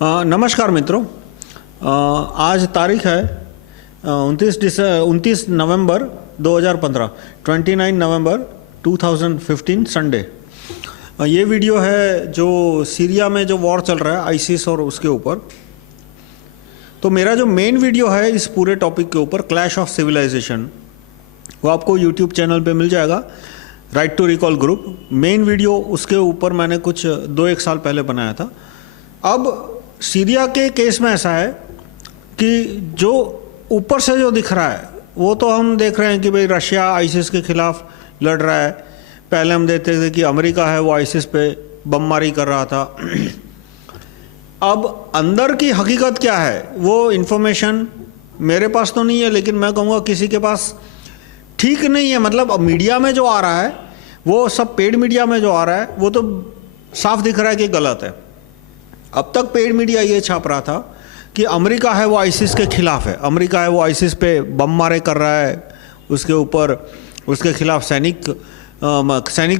नमस्कार मित्रों। आज तारीख है 29 नवंबर 2015, 29 नवंबर 2015 संडे। ये वीडियो है जो सीरिया में जो वॉर चल रहा है आईसिस और उसके ऊपर। तो मेरा जो मेन वीडियो है इस पूरे टॉपिक के ऊपर, क्लैश ऑफ सिविलाइजेशन, वो आपको यूट्यूब चैनल पे मिल जाएगा, right to recall group. Main video उसके ऊपर मैंने कुछ 2-1 साल पहले बनाया था। अब सीरिया के केस में ऐसा है कि जो ऊपर से जो दिख रहा है वो तो हम देख रहे हैं कि भाई रशिया आईसिस के खिलाफ लड़ रहा है। पहले हम देखते थे कि अमेरिका है वो आईसिस पे बमबारी कर रहा था। अब अंदर की हकीकत क्या है वो इन्फॉर्मेशन मेरे पास तो नहीं है, लेकिन मैं कहूँगा किसी के पास ठीक नहीं है। मतलब मीडिया में जो आ रहा है वो सब, पेड मीडिया में जो आ रहा है वो तो साफ दिख रहा है कि गलत है। अब तक पेड मीडिया ये छाप रहा था कि अमेरिका है वो आईसिस के खिलाफ है, अमेरिका है वो आईसिस पे बम मारे कर रहा है, उसके ऊपर उसके खिलाफ सैनिक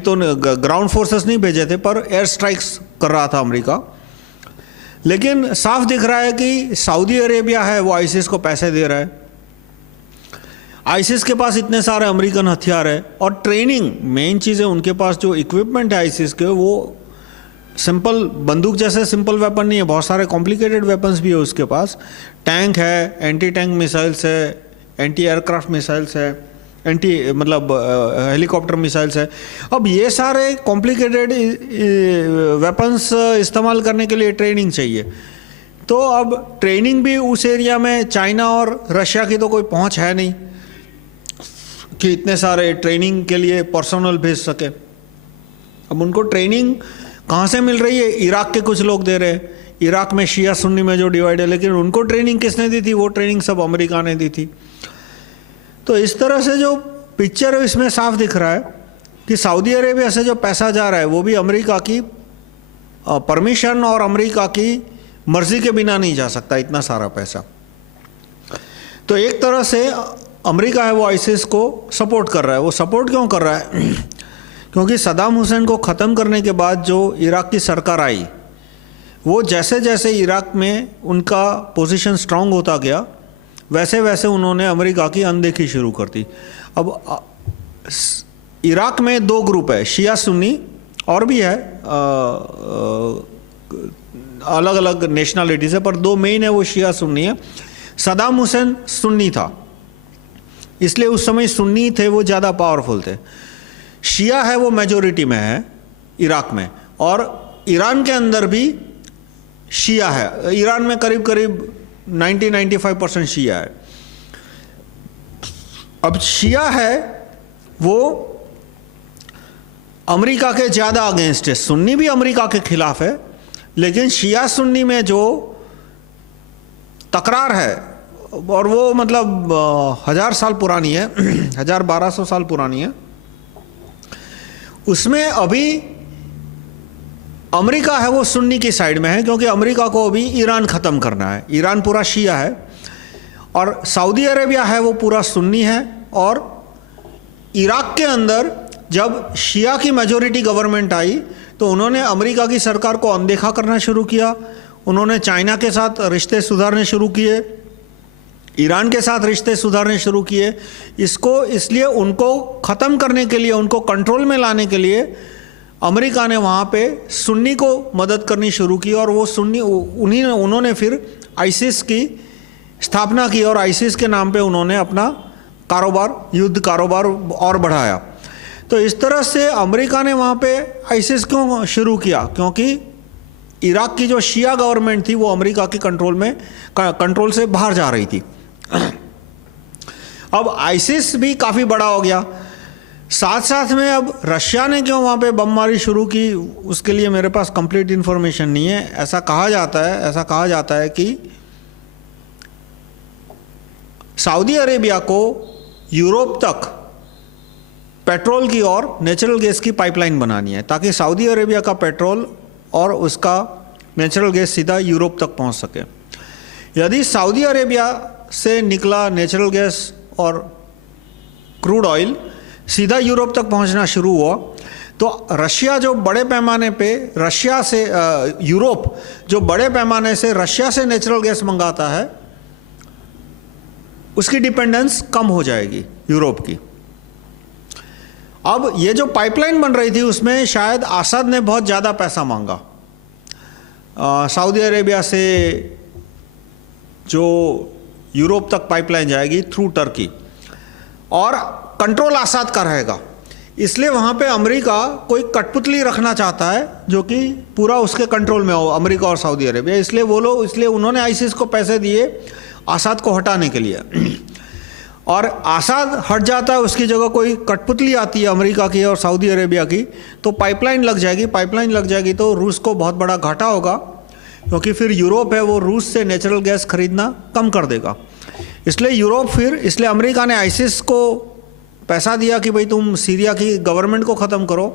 तो ग्राउंड फोर्सेस नहीं भेजे थे पर एयर स्ट्राइक्स कर रहा था अमेरिका। लेकिन साफ दिख रहा है कि सऊदी अरेबिया है वो आईसिस को पैसे दे रहा है। आईसिस के पास इतने सारे अमेरिकन हथियार है और ट्रेनिंग, मेन चीज़ है उनके पास जो इक्विपमेंट है आईसिस के, वो सिंपल बंदूक जैसे सिंपल वेपन नहीं है, बहुत सारे कॉम्प्लिकेटेड वेपन्स भी है उसके पास। टैंक है, एंटी टैंक मिसाइल्स है, एंटी एयरक्राफ्ट मिसाइल्स है, हेलीकॉप्टर मिसाइल्स है। अब ये सारे कॉम्प्लिकेटेड वेपन्स इस्तेमाल करने के लिए ट्रेनिंग चाहिए। तो अब ट्रेनिंग भी उस एरिया में चाइना और रशिया की तो कोई पहुंच है नहीं कि इतने सारे ट्रेनिंग के लिए पर्सनल भेज सके। अब उनको ट्रेनिंग कहाँ से मिल रही है? इराक के कुछ लोग दे रहे हैं। इराक में शिया सुन्नी में जो डिवाइड है, लेकिन उनको ट्रेनिंग किसने दी थी? वो ट्रेनिंग सब अमेरिका ने दी थी। तो इस तरह से जो पिक्चर है इसमें साफ दिख रहा है कि सऊदी अरेबिया से जो पैसा जा रहा है वो भी अमेरिका की परमिशन और अमेरिका की मर्जी के बिना नहीं जा सकता इतना सारा पैसा। तो एक तरह से अमेरिका है वो आईसिस को सपोर्ट कर रहा है। वो सपोर्ट क्यों कर रहा है? क्योंकि सद्दाम हुसैन को ख़त्म करने के बाद जो इराक की सरकार आई, वो जैसे जैसे इराक में उनका पोजीशन स्ट्रांग होता गया वैसे वैसे उन्होंने अमेरिका की अनदेखी शुरू कर दी। अब इराक में 2 ग्रुप है, शिया सुन्नी, और भी है अलग अलग नेशनलिटीज़ है, पर 2 मेन है वो शिया सुन्नी है। सद्दाम हुसैन सुन्नी था, इसलिए उस समय सुन्नी थे वो ज़्यादा पावरफुल थे। शिया है वो मेजोरिटी में है इराक में, और ईरान के अंदर भी शिया है। ईरान में करीब करीब 90-95% शिया है। अब शिया है वो अमेरिका के ज़्यादा अगेंस्ट है। सुन्नी भी अमेरिका के खिलाफ है, लेकिन शिया सुन्नी में जो तकरार है और वो मतलब 1000 साल पुरानी है, 1200 साल पुरानी है। उसमें अभी अमेरिका है वो सुन्नी की साइड में है, क्योंकि अमेरिका को अभी ईरान ख़त्म करना है। ईरान पूरा शिया है और सऊदी अरेबिया है वो पूरा सुन्नी है। और इराक के अंदर जब शिया की मेजॉरिटी गवर्नमेंट आई तो उन्होंने अमेरिका की सरकार को अनदेखा करना शुरू किया। उन्होंने चाइना के साथ रिश्ते सुधारने शुरू किए, ईरान के साथ रिश्ते सुधारने शुरू किए। इसलिए उनको ख़त्म करने के लिए, उनको कंट्रोल में लाने के लिए अमेरिका ने वहाँ पे सुन्नी को मदद करनी शुरू की, और वो सुन्नी उन्होंने फिर आईसिस की स्थापना की और आईसिस के नाम पे उन्होंने अपना कारोबार, युद्ध कारोबार और बढ़ाया। तो इस तरह से अमेरिका ने वहाँ पे आईसिस क्यों शुरू किया? क्योंकि इराक की जो शिया गवर्नमेंट थी वो अमेरिका के कंट्रोल से बाहर जा रही थी। अब आईसिस भी काफ़ी बड़ा हो गया। साथ साथ में अब रशिया ने क्यों वहाँ पे बमबारी शुरू की, उसके लिए मेरे पास कंप्लीट इन्फॉर्मेशन नहीं है। ऐसा कहा जाता है कि सऊदी अरेबिया को यूरोप तक पेट्रोल की और नेचुरल गैस की पाइपलाइन बनानी है, ताकि सऊदी अरेबिया का पेट्रोल और उसका नेचुरल गैस सीधा यूरोप तक पहुँच सके। यदि सऊदी अरेबिया से निकला नेचुरल गैस और क्रूड ऑयल सीधा यूरोप तक पहुंचना शुरू हुआ तो रशिया जो बड़े पैमाने पे रशिया से यूरोप जो बड़े पैमाने से रशिया से नेचुरल गैस मंगाता है, उसकी डिपेंडेंस कम हो जाएगी यूरोप की। अब ये जो पाइपलाइन बन रही थी उसमें शायद आसाद ने बहुत ज़्यादा पैसा मांगा। सऊदी अरेबिया से जो यूरोप तक पाइपलाइन जाएगी थ्रू टर्की, और कंट्रोल आसाद का रहेगा, इसलिए वहाँ पे अमेरिका कोई कठपुतली रखना चाहता है जो कि पूरा उसके कंट्रोल में हो, अमेरिका और सऊदी अरेबिया। इसलिए उन्होंने आईसिस को पैसे दिए आसाद को हटाने के लिए, और आसाद हट जाता है, उसकी जगह कोई कठपुतली आती है अमेरिका की और सऊदी अरेबिया की, तो पाइपलाइन लग जाएगी तो रूस को बहुत बड़ा घाटा होगा, क्योंकि फिर यूरोप है वो रूस से नेचुरल गैस खरीदना कम कर देगा। इसलिए अमेरिका ने आईसिस को पैसा दिया कि भाई तुम सीरिया की गवर्नमेंट को ख़त्म करो,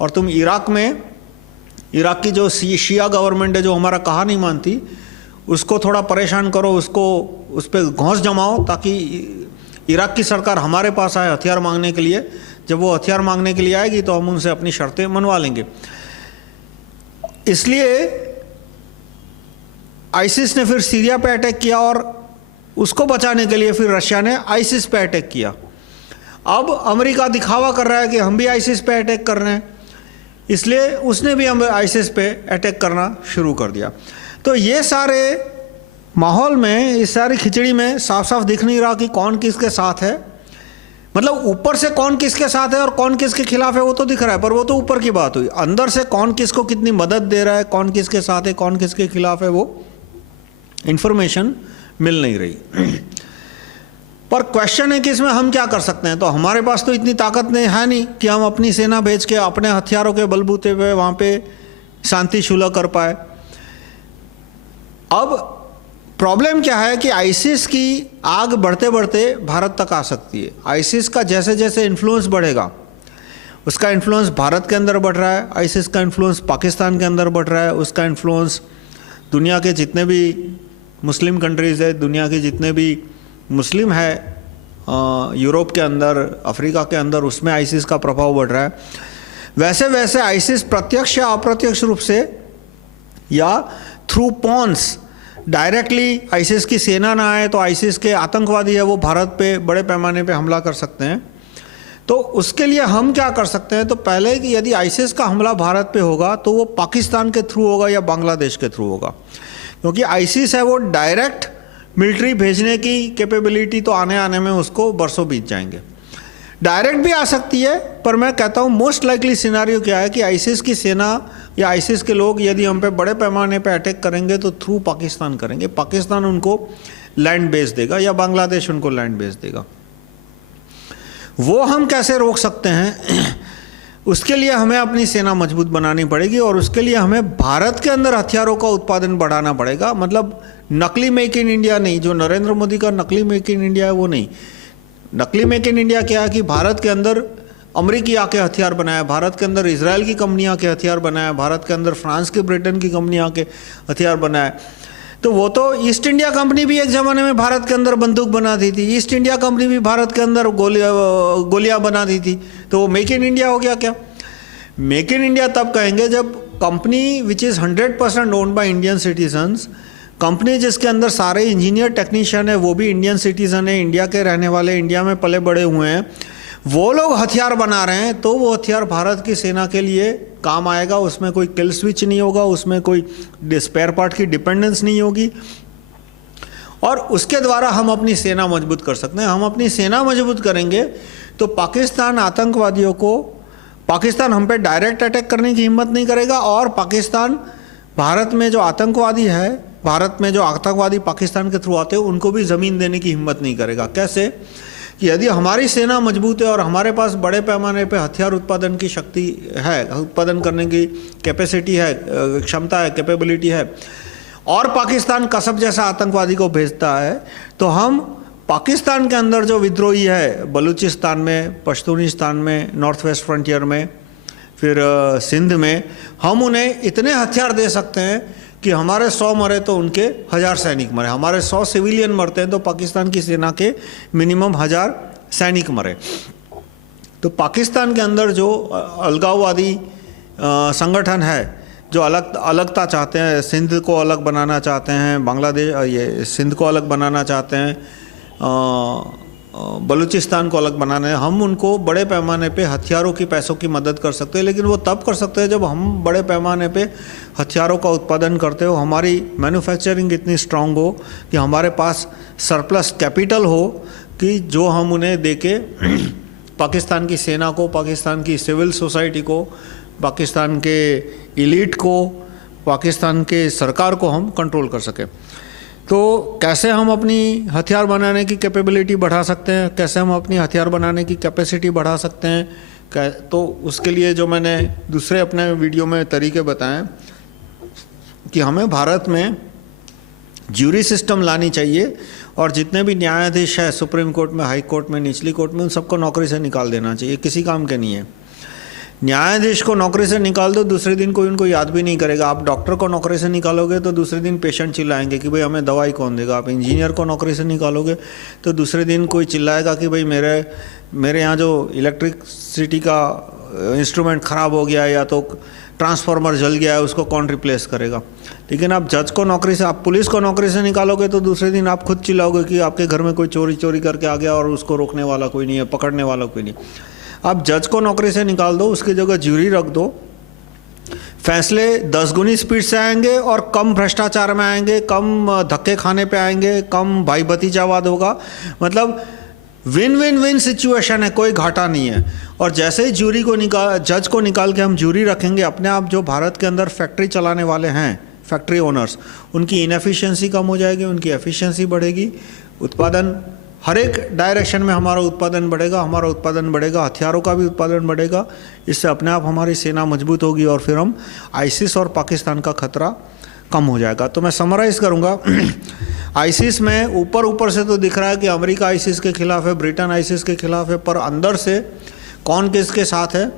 और तुम इराक की जो शिया गवर्नमेंट है जो हमारा कहा नहीं मानती, उसको थोड़ा परेशान करो, उस पर घौंस जमाओ, ताकि इराक की सरकार हमारे पास आए हथियार मांगने के लिए। जब वो हथियार मांगने के लिए आएगी तो हम उनसे अपनी शर्तें मनवा लेंगे। इसलिए आईसिस ने फिर सीरिया पे अटैक किया, और उसको बचाने के लिए फिर रशिया ने आईसिस पे अटैक किया। अब अमेरिका दिखावा कर रहा है कि हम भी आईसिस पे अटैक कर रहे हैं, इसलिए उसने भी आईसिस पे अटैक करना शुरू कर दिया। तो ये सारे माहौल में, इस सारी खिचड़ी में साफ साफ दिख नहीं रहा कि कौन किसके साथ है। मतलब ऊपर से कौन किसके साथ है और कौन किसके खिलाफ है वो तो दिख रहा है, पर वो तो ऊपर की बात हुई। अंदर से कौन किसको कितनी मदद दे रहा है, कौन किसके साथ है, कौन किसके खिलाफ है, वो इंफॉर्मेशन मिल नहीं रही। पर क्वेश्चन है कि इसमें हम क्या कर सकते हैं। तो हमारे पास तो इतनी ताकत नहीं है नहीं कि हम अपनी सेना भेज के अपने हथियारों के बलबूते पे वहाँ पे शांति सुलह कर पाए। अब प्रॉब्लम क्या है कि आईसिस की आग बढ़ते बढ़ते भारत तक आ सकती है। आईसिस का जैसे जैसे इन्फ्लुएंस बढ़ेगा, उसका इन्फ्लुएंस भारत के अंदर बढ़ रहा है, आईसिस का इन्फ्लुएंस पाकिस्तान के अंदर बढ़ रहा है, उसका इन्फ्लुएंस दुनिया के जितने भी मुस्लिम कंट्रीज़ है, दुनिया के जितने भी मुस्लिम है यूरोप के अंदर, अफ्रीका के अंदर, उसमें आईसिस का प्रभाव बढ़ रहा है। वैसे वैसे आईसिस प्रत्यक्ष या अप्रत्यक्ष रूप से या थ्रू पॉन्स डायरेक्टली आईसिस की सेना ना आए तो आईसिस के आतंकवादी है वो भारत पे बड़े पैमाने पे हमला कर सकते हैं। तो उसके लिए हम क्या कर सकते हैं, तो पहले कि यदि आईसिस का हमला भारत पे होगा तो वो पाकिस्तान के थ्रू होगा या बांग्लादेश के थ्रू होगा, क्योंकि आईसिस है वो डायरेक्ट मिलिट्री भेजने की कैपेबिलिटी तो आने में उसको बरसों बीत जाएंगे। डायरेक्ट भी आ सकती है, पर मैं कहता हूँ मोस्ट लाइकली सिनारियो क्या है कि आईसिस की सेना या आईसिस के लोग यदि हम पे बड़े पैमाने पे अटैक करेंगे तो थ्रू पाकिस्तान करेंगे। पाकिस्तान उनको लैंड बेस देगा या बांग्लादेश उनको लैंड बेस देगा। वो हम कैसे रोक सकते हैं, उसके लिए हमें अपनी सेना मजबूत बनानी पड़ेगी, और उसके लिए हमें भारत के अंदर हथियारों का उत्पादन बढ़ाना पड़ेगा। मतलब नकली मेक इन इंडिया नहीं, जो नरेंद्र मोदी का नकली मेक इन इंडिया है वो नहीं। नकली मेक इन इंडिया क्या है कि भारत के अंदर अमेरिकी आके हथियार बनाया, भारत के अंदर इजराइल की कंपनियां के हथियार बनाया, भारत के अंदर फ्रांस की, ब्रिटेन की कंपनियां के हथियार बनाया। तो वो तो ईस्ट इंडिया कंपनी भी एक ज़माने में भारत के अंदर बंदूक बनाती थी, ईस्ट इंडिया कंपनी भी भारत के अंदर गोलियां बनाती थी। तो वो मेक इन इंडिया हो गया क्या? मेक इन इंडिया तब कहेंगे जब company which is 100% owned by Indian citizens, company जिसके अंदर सारे इंजीनियर टेक्नीशियन है वो भी इंडियन सिटीज़न है, इंडिया के रहने वाले, इंडिया में पले बड़े हुए हैं, वो लोग हथियार बना रहे हैं, तो वो हथियार भारत की सेना के लिए काम आएगा। उसमें कोई किल स्विच नहीं होगा, उसमें कोई स्पेयर पार्ट की डिपेंडेंस नहीं होगी, और उसके द्वारा हम अपनी सेना मजबूत कर सकते हैं। हम अपनी सेना मजबूत करेंगे तो पाकिस्तान आतंकवादियों को, पाकिस्तान हम पे डायरेक्ट अटैक करने की हिम्मत नहीं करेगा, और पाकिस्तान भारत में जो आतंकवादी है, भारत में जो आतंकवादी पाकिस्तान के थ्रू आते हैं उनको भी ज़मीन देने की हिम्मत नहीं करेगा। कैसे कि यदि हमारी सेना मजबूत है और हमारे पास बड़े पैमाने पे हथियार उत्पादन की शक्ति है, उत्पादन करने की कैपेसिटी है, क्षमता है, कैपेबिलिटी है, और पाकिस्तान कसब जैसा आतंकवादी को भेजता है, तो हम पाकिस्तान के अंदर जो विद्रोही है बलूचिस्तान में, पश्तूनिस्तान में, नॉर्थ वेस्ट फ्रंटियर में, फिर सिंध में, हम उन्हें इतने हथियार दे सकते हैं कि हमारे 100 मरे तो उनके 1000 सैनिक मरे, हमारे 100 सिविलियन मरते हैं तो पाकिस्तान की सेना के मिनिमम 1000 सैनिक मरे। तो पाकिस्तान के अंदर जो अलगाववादी संगठन है, जो अलगता चाहते हैं, सिंध को अलग बनाना चाहते हैं, बांग्लादेश ये सिंध को अलग बनाना चाहते हैं, बलूचिस्तान को अलग बनाना है, हम उनको बड़े पैमाने पे हथियारों की, पैसों की मदद कर सकते हैं। लेकिन वो तब कर सकते हैं जब हम बड़े पैमाने पे हथियारों का उत्पादन करते हो, हमारी मैन्युफैक्चरिंग इतनी स्ट्रांग हो कि हमारे पास सरप्लस कैपिटल हो कि जो हम उन्हें देके पाकिस्तान की सेना को, पाकिस्तान की सिविल सोसाइटी को, पाकिस्तान के एलीट को, पाकिस्तान के सरकार को हम कंट्रोल कर सकें। तो कैसे हम अपनी हथियार बनाने की कैपेबिलिटी बढ़ा सकते हैं, कैसे हम अपनी हथियार बनाने की कैपेसिटी बढ़ा सकते हैं, तो उसके लिए जो मैंने दूसरे अपने वीडियो में तरीके बताएं कि हमें भारत में ज्यूरी सिस्टम लानी चाहिए और जितने भी न्यायाधीश है सुप्रीम कोर्ट में, हाई कोर्ट में, निचली कोर्ट में, उन सबको नौकरी से निकाल देना चाहिए। किसी काम के नहीं है। न्यायाधीश को नौकरी से निकाल दो, दूसरे दिन कोई उनको याद भी नहीं करेगा। आप डॉक्टर को नौकरी से निकालोगे तो दूसरे दिन पेशेंट चिल्लाएंगे कि भाई हमें दवाई कौन देगा। आप इंजीनियर को नौकरी से निकालोगे तो दूसरे दिन कोई चिल्लाएगा कि भाई मेरे यहाँ जो इलेक्ट्रिसिटी का इंस्ट्रूमेंट ख़राब हो गया है या तो ट्रांसफार्मर जल गया है, उसको कौन रिप्लेस करेगा। लेकिन आप जज को नौकरी से, आप पुलिस को नौकरी से निकालोगे तो दूसरे दिन आप खुद चिल्लाओगे कि आपके घर में कोई चोरी करके आ गया और उसको रोकने वाला कोई नहीं है, पकड़ने वाला कोई नहीं। आप जज को नौकरी से निकाल दो, उसकी जगह ज्यूरी रख दो, फैसले 10 गुनी स्पीड से आएंगे और कम भ्रष्टाचार में आएंगे, कम धक्के खाने पे आएंगे, कम भाई भतीजावाद होगा। मतलब विन विन विन सिचुएशन है, कोई घाटा नहीं है। और जैसे ही जज को निकाल के हम ज्यूरी रखेंगे, अपने आप जो भारत के अंदर फैक्ट्री चलाने वाले हैं, फैक्ट्री ओनर्स, उनकी इनएफिशिएंसी कम हो जाएगी, उनकी एफिशिएंसी बढ़ेगी, उत्पादन हर एक डायरेक्शन में हमारा उत्पादन बढ़ेगा, हथियारों का भी उत्पादन बढ़ेगा। इससे अपने आप हमारी सेना मजबूत होगी और फिर हम आईसिस और पाकिस्तान का खतरा कम हो जाएगा। तो मैं समराइज़ करूँगा, आईसिस में ऊपर से तो दिख रहा है कि अमेरिका आईसिस के खिलाफ है, ब्रिटेन आईसिस के खिलाफ है, पर अंदर से कौन किसके साथ है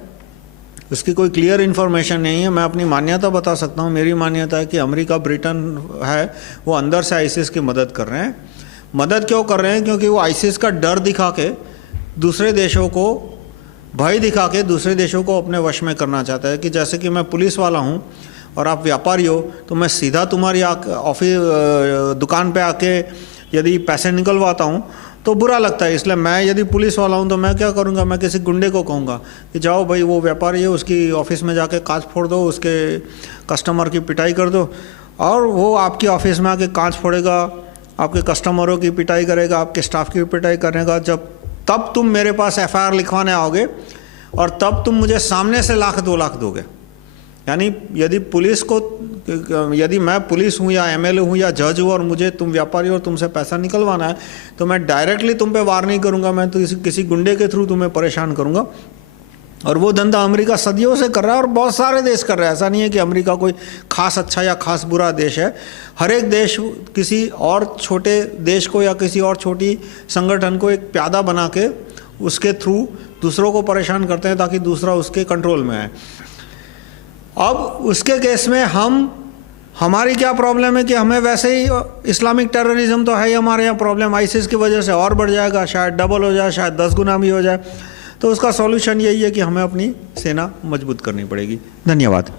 उसकी कोई क्लियर इन्फॉर्मेशन नहीं है। मैं अपनी मान्यता बता सकता हूँ, मेरी मान्यता है कि अमेरिका, ब्रिटेन है वो अंदर से आईसिस की मदद कर रहे हैं। मदद क्यों कर रहे हैं? क्योंकि वो आईसिस का डर दिखा के दूसरे देशों को, भय दिखा के दूसरे देशों को अपने वश में करना चाहता है। कि जैसे कि मैं पुलिस वाला हूँ और आप व्यापारी हो, तो मैं सीधा तुम्हारी ऑफिस दुकान पे आके यदि पैसे निकलवाता हूँ तो बुरा लगता है। इसलिए मैं यदि पुलिस वाला हूँ तो मैं क्या करूँगा, मैं किसी गुंडे को कहूँगा कि जाओ भाई वो व्यापारी है, उसकी ऑफिस में जाके कांच फोड़ दो, उसके कस्टमर की पिटाई कर दो। और वो आपकी ऑफिस में आके कांच फोड़ेगा, आपके कस्टमरों की पिटाई करेगा, आपके स्टाफ की पिटाई करेगा। तब तुम मेरे पास एफआईआर लिखवाने आओगे और तब तुम मुझे सामने से 1 लाख 2 लाख दोगे। यानी यदि मैं पुलिस हूँ या एमएलए हूँ या जज हूँ और मुझे तुम व्यापारी और तुमसे पैसा निकलवाना है तो मैं डायरेक्टली तुम पे वार नहीं करूँगा, मैं तो किसी गुंडे के थ्रू तुम्हें परेशान करूँगा। और वो धंधा अमेरिका सदियों से कर रहा है और बहुत सारे देश कर रहे हैं। ऐसा नहीं है कि अमेरिका कोई खास अच्छा या खास बुरा देश है। हर एक देश किसी और छोटे देश को या किसी और छोटी संगठन को एक प्यादा बना के उसके थ्रू दूसरों को परेशान करते हैं ताकि दूसरा उसके कंट्रोल में आए। अब उसके केस में हमारी क्या प्रॉब्लम है कि हमें वैसे ही इस्लामिक टेररिज्म तो है ही हमारे यहाँ प्रॉब्लम, आईसिस की वजह से और बढ़ जाएगा, शायद डबल हो जाए, शायद 10 गुना भी हो जाए। तो उसका सॉल्यूशन यही है कि हमें अपनी सेना मजबूत करनी पड़ेगी। धन्यवाद।